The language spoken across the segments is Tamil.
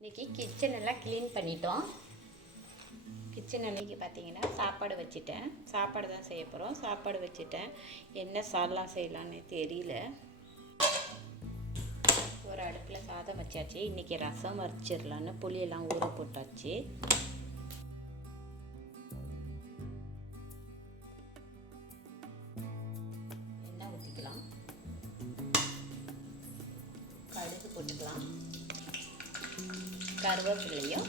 இன்றைக்கி கிச்சன் எல்லாம் க்ளீன் பண்ணிட்டோம். கிச்சன் அன்றைக்கி பார்த்தீங்கன்னா சாப்பாடு வச்சுட்டேன். சாப்பாடு தான் செய்ய போகிறோம். சாப்பாடு வச்சுட்டேன். என்ன சாதம் செய்யலான்னு தெரியல. ஒரு அடுப்பில் சாதம் வச்சாச்சு. இன்றைக்கி ரசம் வச்சிடலான்னு புளியெல்லாம் ஊற போட்டாச்சு. எண்ணெய் ஊற்றிக்கலாம். கடுகு போட்டுக்கலாம். கருவேப்பிலையும்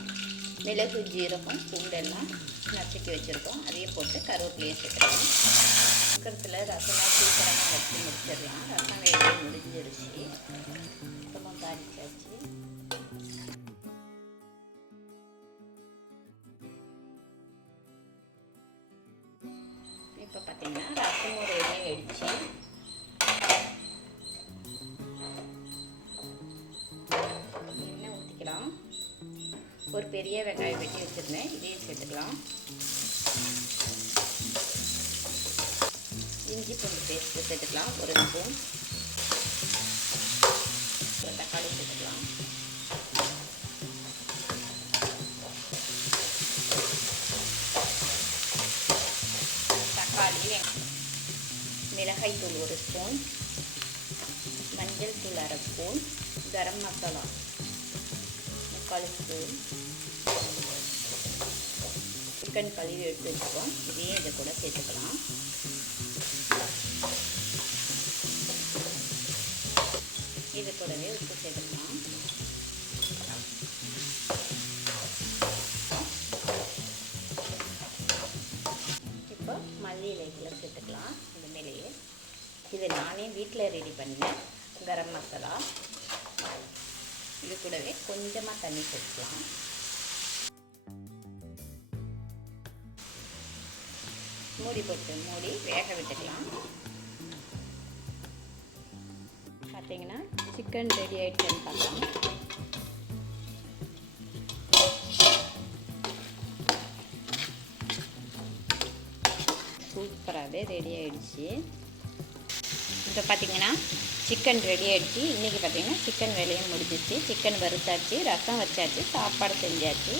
மிளகு ஜீரகம் பூண்டெல்லாம் நசுக்கி வச்சுருக்கோம். அதையும் போட்டு கருவேப்பிலையும் சேர்த்துக்கலாம். குக்கரத்தில் ரசம்லாம் சீக்கிரமாக வச்சு முடிச்சிடலாம். ரசம் வேலையை முடிஞ்சிருச்சு. சுத்தமாக தாளிச்சாச்சு. இப்போ பார்த்தீங்கன்னா ரசமும் ரெடி ஆகிடுச்சு. எண்ணெய் ஊற்றிக்கலாம். ஒரு பெரிய வெங்காயம் வெட்டி வச்சுருந்தேன். இதையும் சேர்த்துக்கலாம். இஞ்சி பூண்டு பேஸ்ட்டு சேர்த்துக்கலாம். ஒரு ஸ்பூன். ஒரு தக்காளி சேர்த்துக்கலாம். தக்காளி, மிளகாய் தூள் ஒரு ஸ்பூன், மஞ்சள் தூள் அரை spoon, garam masala 1/4 spoon, chicken கழுவி எடுத்து வச்சுக்கோம். இதையும் இதை கூட சேர்த்துக்கலாம். இது கூடவே உப்பு சேர்த்துக்கலாம். இப்போ மல்லி இலைகளை சேர்த்துக்கலாம். இந்த மேலேயே இது நானே வீட்டில் ரெடி பண்ணேன். கரம் மசாலா. இது கூடவே கொஞ்சமாக தண்ணி சேர்த்துக்கலாம். மூடி வேக விட்டுக்கலாம். பார்த்தீங்கன்னா சிக்கன் ரெடி ஆகிடுச்சுன்னு பார்க்கலாம். சூப்பராகவே ரெடி ஆகிடுச்சு. இப்போ பார்த்தீங்கன்னா சிக்கன் ரெடி ஆகிடுச்சு. இன்றைக்கி பார்த்தீங்கன்னா சிக்கன் வேலையும் முடிஞ்சிச்சு. சிக்கன் வறுத்தாச்சு, ரசம் வச்சாச்சு, சாப்பாடு செஞ்சாச்சு.